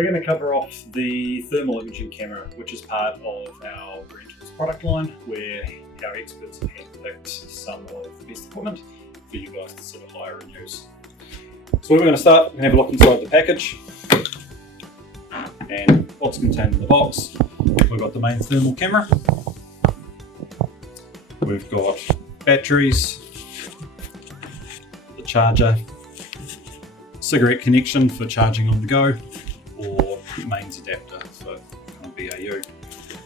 We're going to cover off the thermal imaging camera, which is part of our Rentals product line, where our experts have handpicked some of the best equipment for you guys to sort of hire and use. So we're going to start and have a look inside the package and what's contained in the box. We've got the main thermal camera, we've got batteries, the charger, cigarette connection for charging on the go, or mains adapter for BAU,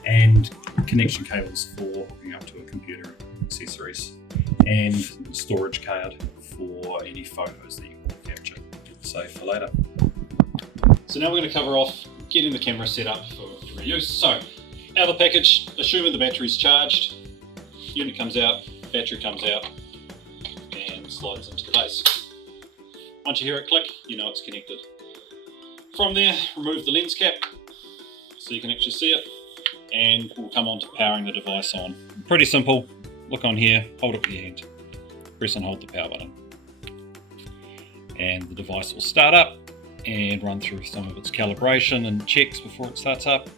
and connection cables for hooking up to a computer and accessories, and storage card for any photos that you want to capture, save for later. So now we're going to cover off getting the camera set up for reuse. So out of the package, assuming the battery's charged, unit comes out, battery comes out, and slides into the base. Once you hear it click, you know it's connected. From there, remove the lens cap so you can actually see it, and we'll come on to powering the device on. Pretty simple. Look on here, hold it with your hand, press and hold the power button, and the device will start up and run through some of its calibration and checks before it starts up.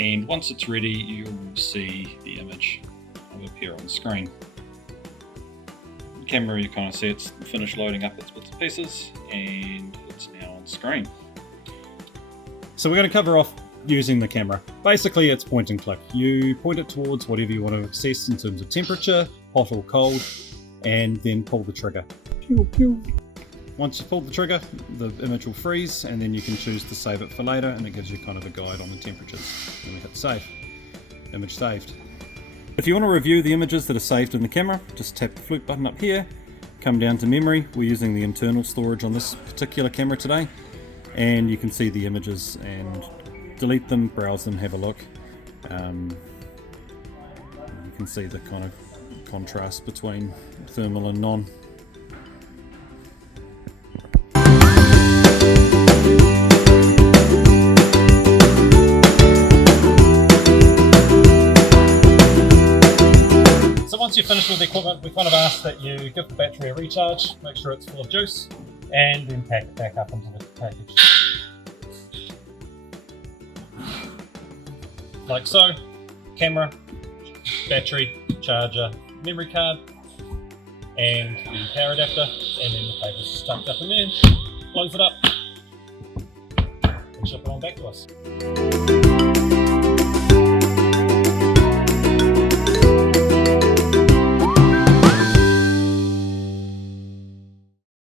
And once it's ready, you'll see the image will appear on screen. The camera, you kind of see it's finished loading up its bits and pieces, and it's now on screen. So we're going to cover off using the camera. Basically, it's point and click. You point it towards whatever you want to access in terms of temperature, hot or cold, and then pull the trigger. Pew, pew. Once you pull the trigger, the image will freeze, and then you can choose to save it for later, and it gives you kind of a guide on the temperatures. Then we hit save. Image saved. If you want to review the images that are saved in the camera, just tap the Fluke button up here, come down to memory. We're using the internal storage on this particular camera today, and you can see the images and delete them, browse them, have a look. You can see the kind of contrast between thermal and non. Once you're finished with the equipment, we kind of ask that you give the battery a recharge, make sure it's full of juice, and then pack it back up into the package. Like so. Camera, battery, charger, memory card, and the power adapter, and then the cable's tucked up in there. Close it up and ship it on back to us.